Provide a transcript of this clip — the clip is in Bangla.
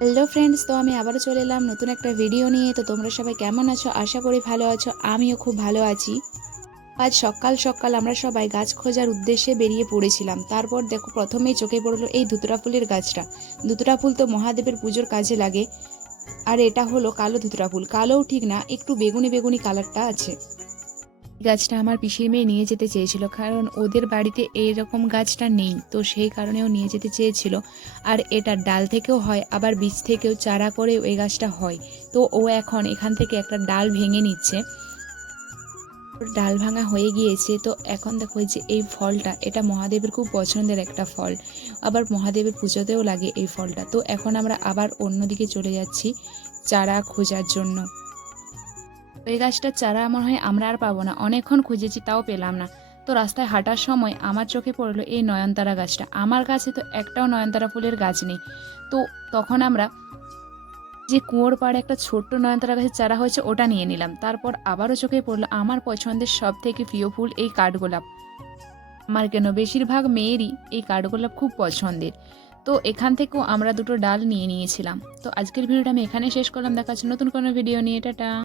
হ্যালো ফ্রেন্ডস, তো আমি আবারও চলে এলাম নতুন একটা ভিডিও নিয়ে। তো তোমরা সবাই কেমন আছো? আশা করি ভালো আছো। আমিও খুব ভালো আছি। আজ সকাল সকাল আমরা সবাই গাছ খোঁজার উদ্দেশ্যে বেরিয়ে পড়েছিলাম। তারপর দেখো, প্রথমেই চোখে পড়লো এই ধুতরা ফুলের গাছটা। ধুতরা ফুল তো মহাদেবের পুজোর কাজে লাগে। আর এটা হলো কালো ধুতরা ফুল। কালোও ঠিক না, একটু বেগুনি বেগুনি কালারটা আছে। এই গাছটা আমার পিসির মেয়ে নিয়ে যেতে চেয়েছিল, কারণ ওদের বাড়িতে এইরকম গাছটা নেই, তো সেই কারণেও নিয়ে যেতে চেয়েছিল। আর এটা ডাল থেকেও হয়, আবার বীজ থেকেও চারা করে এই গাছটা হয়। তো ও এখন এখান থেকে একটা ডাল ভেঙে নিচ্ছে। ডাল ভাঙা হয়ে গিয়েছে, তো এখন দেখো এই যে এই ফলটা, এটা মহাদেবের খুব পছন্দের একটা ফল। আবার মহাদেবের পুজোতেও লাগে এই ফলটা। তো এখন আমরা আবার অন্যদিকে চলে যাচ্ছি চারা খোঁজার জন্য। এই গাছটার চারা মনে হয় আমরা আর পাবো না, অনেকক্ষণ খুঁজেছি তাও পেলাম না। তো রাস্তায় হাঁটার সময় আমার চোখে পড়লো এই নয়নতারা গাছটা। আমার কাছে তো একটাও নয়নতারা ফুলের গাছ নেই। তো তখন আমরা যে কুয়োর পাড়ে একটা ছোট্ট নয়নতারা গাছের চারা হয়েছে ওটা নিয়ে নিলাম। তারপর আবারও চোখে পড়লো আমার পছন্দের সব থেকে প্রিয় ফুল এই কাঠগোলাপ। আমার কেন, বেশিরভাগ মেয়েরই এই কাঠগোলাপ খুব পছন্দের। তো এখান থেকেও আমরা দুটো ডাল নিয়ে নিয়েছিলাম। তো আজকের ভিডিওটা আমি এখানে শেষ করলাম। দেখা হচ্ছে নতুন কোনো ভিডিও নিয়ে। টাটা।